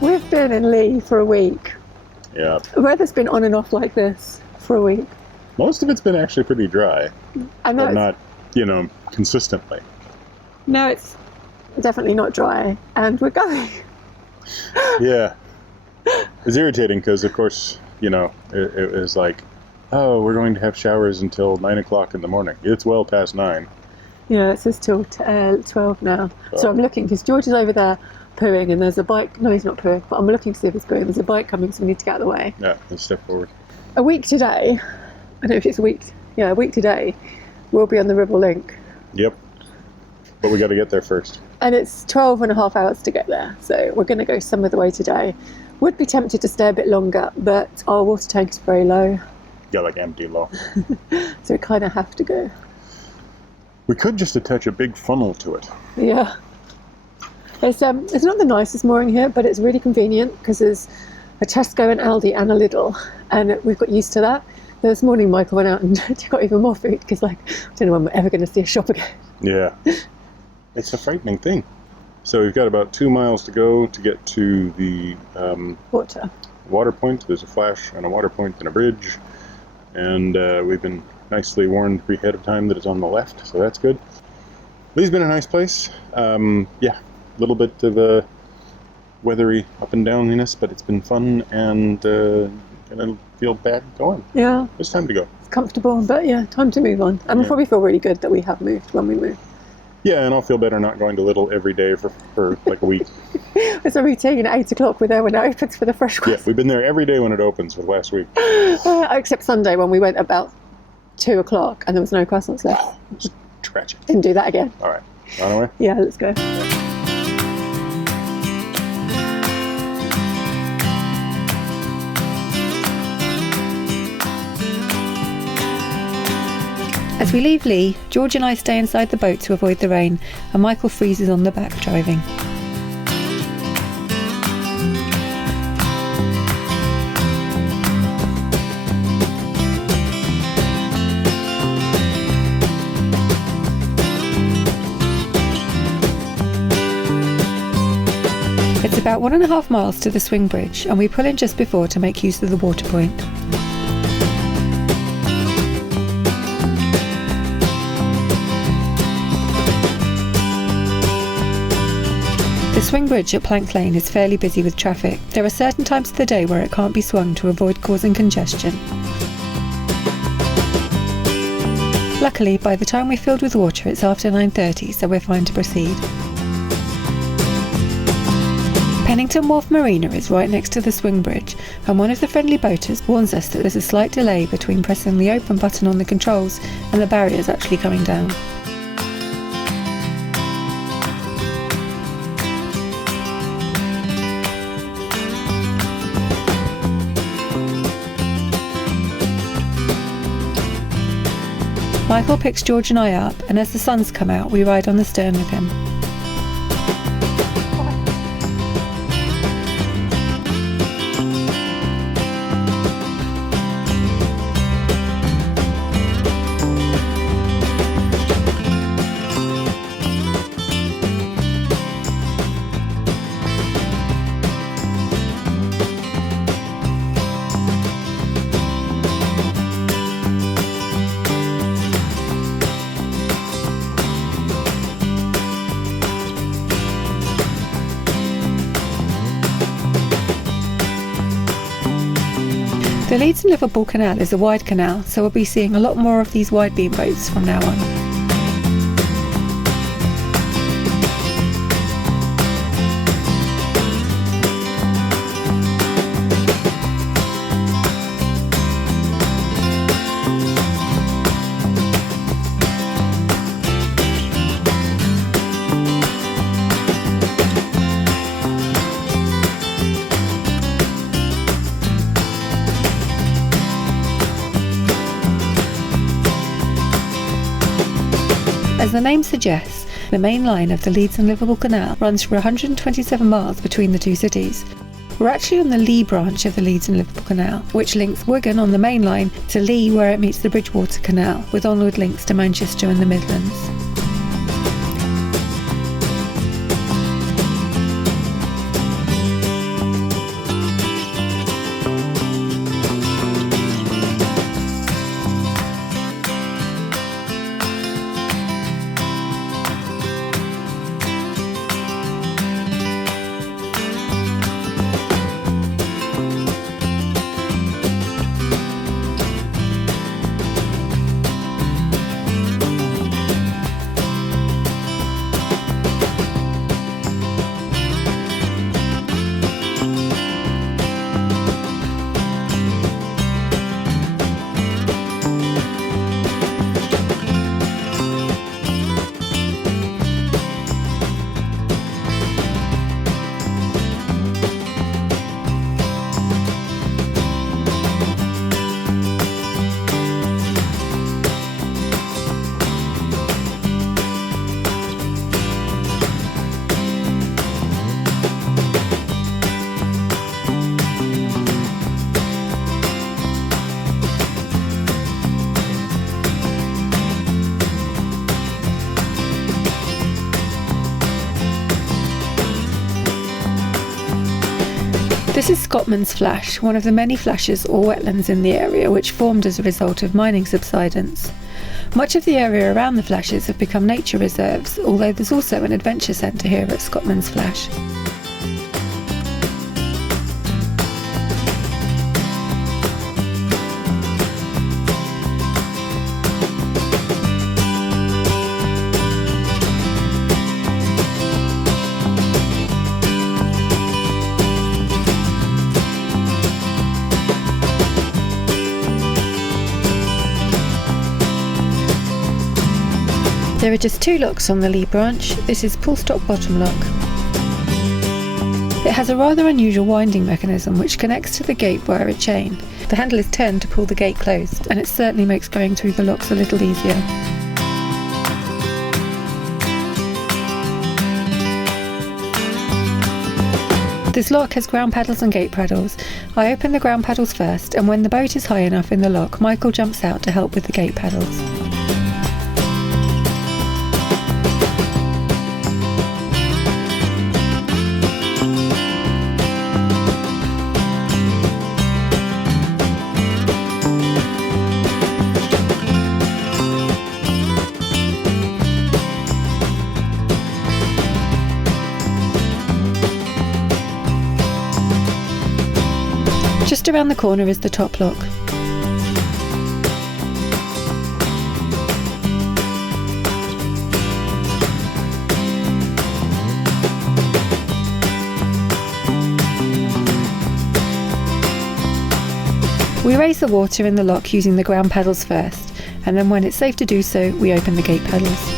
We've been in Leigh for a week. Yeah. The weather's been on and off like this for a week. Most of it's been actually pretty dry. I know. But not, consistently. No, it's definitely not dry. And we're going. Yeah. It's irritating because, of course, it was like, oh, we're going to have showers until 9 o'clock in the morning. It's well past 9. Yeah, it says till 12 now. Oh. So I'm looking, because George is over there pooing, and there's a bike. No, he's not pooing, but I'm looking to see if he's pooing. There's a bike coming, so we need to get out of the way. Yeah, let's step forward. A week today, I don't know if it's a week today, we'll be on the Ribble Link. Yep. But we got to get there first. And it's 12 and a half hours to get there, so we're going to go some of the way today. Would be tempted to stay a bit longer, but our water tank is very low. Yeah, like empty low. So we kind of have to go. We could just attach a big funnel to it. Yeah. It's not the nicest mooring here, but it's really convenient because there's a Tesco and Aldi and a Lidl, and we've got used to that. This morning Michael went out and got even more food because, I don't know when we're ever going to see a shop again. Yeah. It's a frightening thing. So we've got about 2 miles to go to get to the water point. There's a flash and a water point and a bridge. And we've been nicely warned ahead of time that it's on the left, so that's good. Leigh's been a nice place. A little bit of a weathery up and downiness, but it's been fun and gonna feel bad going. Yeah. It's time to go. It's comfortable, but time to move on. And we'll probably feel really good that we have moved when we move. Yeah, and I'll feel better not going to Lidl every day for like a week. It's a routine at 8 o'clock. We're there when it opens for the fresh ones. Yeah, we've been there every day when it opens for last week. Except Sunday when we went about 2 o'clock and there was no croissants left. Oh, it was tragic. Didn't do that again. All right. On our way? Yeah, let's go. As we leave Leigh, George and I stay inside the boat to avoid the rain, and Michael freezes on the back driving. It's about 1.5 miles to the swingbridge, and we pull in just before to make use of the water point. The swing bridge at Plank Lane is fairly busy with traffic. There are certain times of the day where it can't be swung to avoid causing congestion. Luckily, by the time we're filled with water, it's after 9:30, so we're fine to proceed. Pennington Wharf Marina is right next to the swing bridge, and one of the friendly boaters warns us that there's a slight delay between pressing the open button on the controls and the barriers actually coming down. Michael picks George and I up, and as the sun's come out, we ride on the stern with him. The Leeds and Liverpool Canal is a wide canal, so we'll be seeing a lot more of these wide beam boats from now on. As the name suggests, the main line of the Leeds and Liverpool Canal runs for 127 miles between the two cities. We're actually on the Leigh branch of the Leeds and Liverpool Canal, which links Wigan on the main line to Leigh where it meets the Bridgewater Canal, with onward links to Manchester and the Midlands. This is Scotland's Flash, one of the many flashes or wetlands in the area which formed as a result of mining subsidence. Much of the area around the flashes have become nature reserves, although there's also an adventure centre here at Scotland's Flash. There are just 2 locks on the Leigh Branch. This is pull stop bottom lock. It has a rather unusual winding mechanism which connects to the gate via a chain. The handle is turned to pull the gate closed, and it certainly makes going through the locks a little easier. This lock has ground paddles and gate paddles. I open the ground paddles first, and when the boat is high enough in the lock, Michael jumps out to help with the gate paddles. Just around the corner is the top lock. We raise the water in the lock using the ground paddles first, and then when it's safe to do so, we open the gate paddles.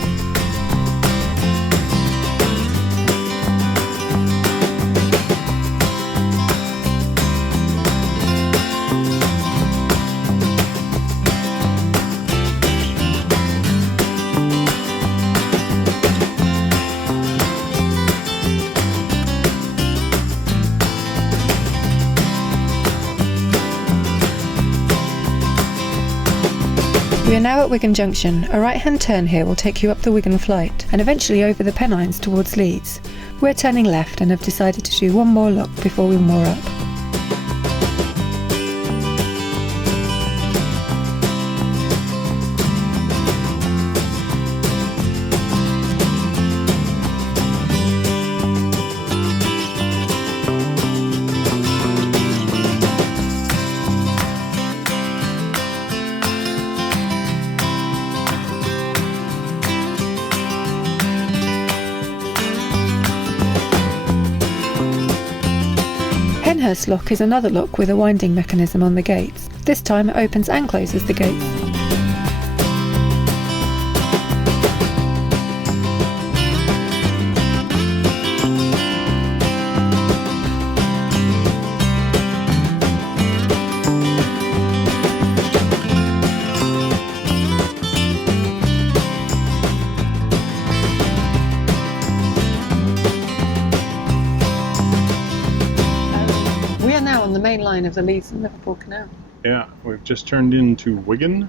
We are now at Wigan Junction. A right-hand turn here will take you up the Wigan flight and eventually over the Pennines towards Leeds. We're turning left and have decided to do one more lock before we moor up. Penhurst lock is another lock with a winding mechanism on the gates. This time it opens and closes the gates. The main line of the Leeds and Liverpool Canal. Yeah, we've just turned into Wigan.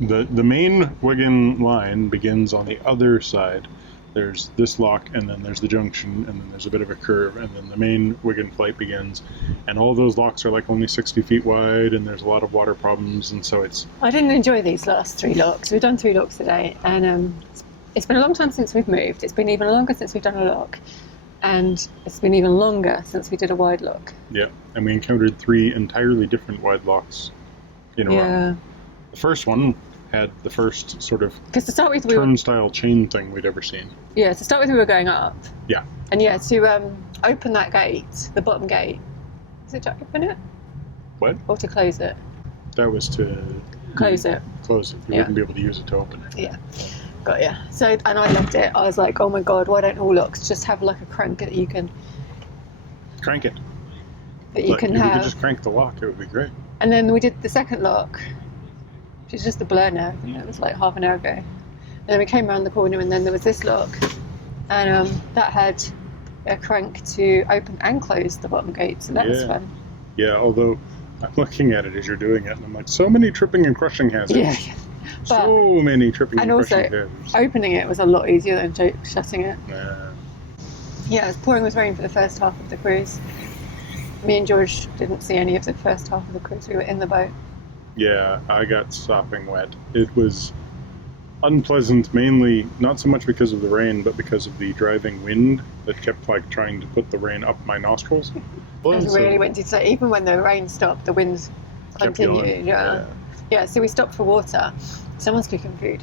The main Wigan line begins on the other side. There's this lock, and then there's the junction, and then there's a bit of a curve, and then the main Wigan flight begins. And all those locks are like only 60 feet wide, and there's a lot of water problems, and so it's... I didn't enjoy these last 3 locks. We've done 3 locks today, and it's been a long time since we've moved. It's been even longer since we've done a lock. And it's been even longer since we did a wide lock. Yeah, and we encountered 3 entirely different wide locks in a row. The first one had the first sort of to start with, turnstile chain thing we'd ever seen. Yeah, to start with, we were going up. Yeah. And yeah, to open that gate, the bottom gate, is it to open it? What? Or to close it? That was to... Close it. Close it. You wouldn't be able to use it to open it. Yeah. Got ya. So, and I loved it. I was like, oh my god, why don't all locks just have like a crank that you can... Crank it. That you can if have. you could just crank the lock, it would be great. And then we did the second lock, which is just a blur now. I think it was like half an hour ago. And then we came around the corner, and then there was this lock, and that had a crank to open and close the bottom gate, so that was fun. Yeah, although I'm looking at it as you're doing it, and I'm like, so many tripping and crushing hazards. Yeah. So many tripping and crushing hazards. Opening it was a lot easier than shutting it. Nah. Yeah, it was pouring with rain for the first half of the cruise. me and George didn't see any of the first half of the cruise. We were in the boat. Yeah, I got sopping wet. It was unpleasant, mainly not so much because of the rain, but because of the driving wind that kept like trying to put the rain up my nostrils. It was really windy. So even when the rain stopped, the winds continued. Yeah. So we stopped for water. Someone's cooking food.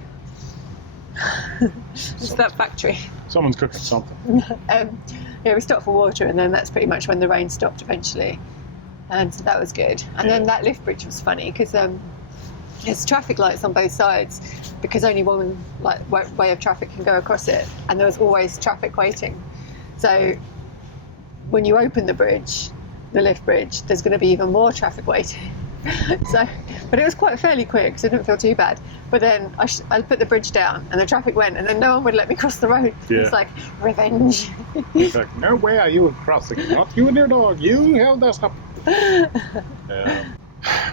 It's that factory. Someone's cooking something. We stopped for water, and then that's pretty much when the rain stopped eventually, and so that was good. And then that lift bridge was funny because there's traffic lights on both sides, because only one way of traffic can go across it, and there was always traffic waiting. So when you open the bridge, the lift bridge, there's going to be even more traffic waiting. But it was quite fairly quick, so it didn't feel too bad. But then I put the bridge down, and the traffic went, and then no one would let me cross the road. Yeah. It's like revenge. It's like, no way are you crossing, not you and your dog. You held us up.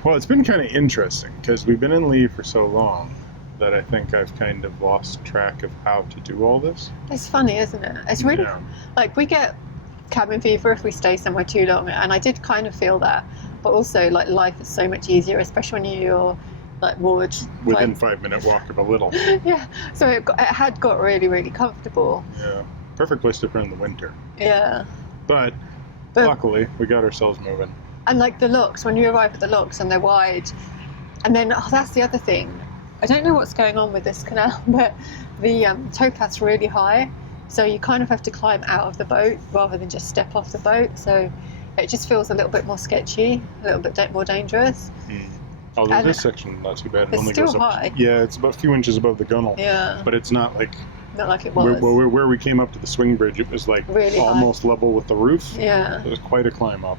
Well, it's been kind of interesting because we've been in Leigh for so long that I think I've kind of lost track of how to do all this. It's funny, isn't it? It's really like we get cabin fever if we stay somewhere too long, and I did kind of feel that. But also, like, life is so much easier, especially when you're like moored within 5-minute walk of a little. Yeah, so it had got really, really comfortable. Yeah, perfect place to spend the winter. Yeah, but luckily we got ourselves moving. And like the locks, when you arrive at the locks and they're wide, and then that's the other thing. I don't know what's going on with this canal, but the towpath's really high, so you kind of have to climb out of the boat rather than just step off the boat. So it just feels a little bit more sketchy, a little bit more dangerous. Although this section not too bad. It it's only still goes up, high. Yeah, it's about a few inches above the gunnel. Yeah. But it's not like it was. Where we came up to the swing bridge, it was like really almost level with the roof. Yeah. It was quite a climb up.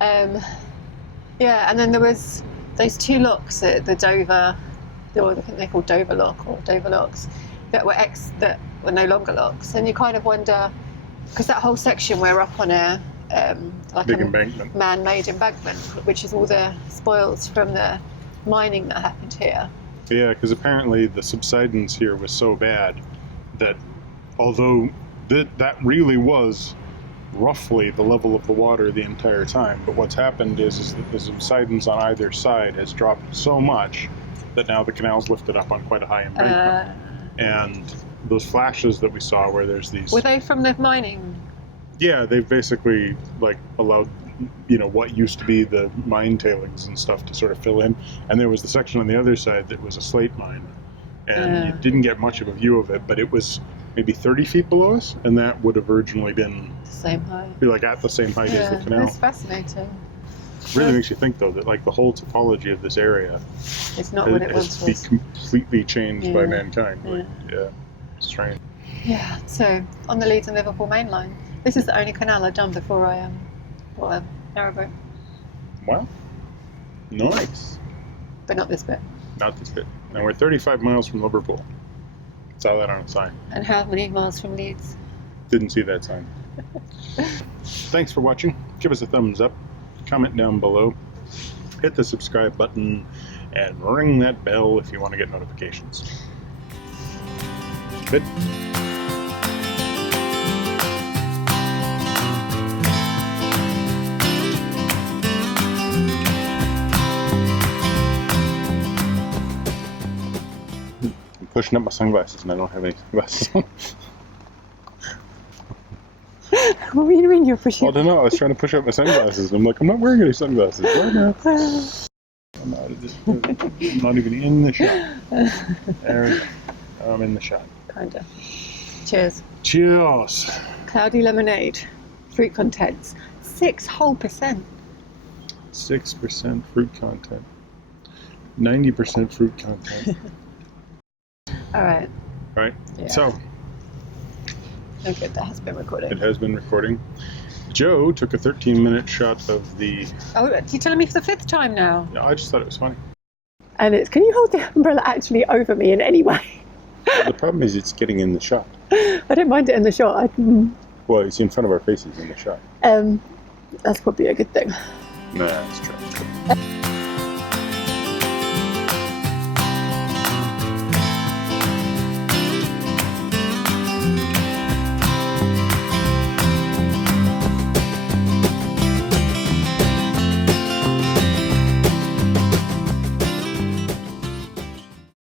Yeah, and then there was those two locks at the Dover, I think they're called Dover Lock or Dover Locks, that were no longer locks. And you kind of wonder, because that whole section we're up on a big embankment, man-made embankment, which is all the spoils from the mining that happened here. Yeah, because apparently the subsidence here was so bad that although that really was roughly the level of the water the entire time, but what's happened is that the subsidence on either side has dropped so much that now the canal's lifted up on quite a high embankment. And those flashes that we saw where there's these... Were they from the mining? Yeah, they've basically allowed what used to be the mine tailings and stuff to sort of fill in, and there was the section on the other side that was a slate mine, and you didn't get much of a view of it, but it was maybe 30 feet below us, and that would have originally been the same height. At the same height as the canal. It's fascinating. Really makes you think though that the whole topology of this area it's not what it once was. Completely changed by mankind. Yeah, it's strange. Yeah, so on the Leeds and Liverpool main line. This is the only canal I've done before I bought a narrowboat. Wow. Nice. But not this bit. Not this bit. And we're 35 miles from Liverpool. Saw that on a sign. And how many miles from Leeds? Didn't see that sign. Thanks for watching. Give us a thumbs up. Comment down below. Hit the subscribe button. And ring that bell if you want to get notifications. Good. Pushing up my sunglasses and I don't have any sunglasses on. What do you mean you're pushing? I don't know, I was trying to push up my sunglasses and I'm like, I'm not wearing any sunglasses right now. I'm not even in the shot. There we go. I'm in the shot. Kinda. Cheers. Cheers. Cloudy lemonade. Fruit contents. 6 whole %. 6% fruit content. 90% fruit content. Alright. Right. Yeah. So. Oh good, that has been recording. It has been recording. Joe took a 13-minute shot of the... Oh, you're telling me for the 5th time now? No, I just thought it was funny. And it's, can you hold the umbrella actually over me in any way? The problem is it's getting in the shot. I don't mind it in the shot. Well, it's in front of our faces in the shot. That's probably a good thing. Nah, that's true.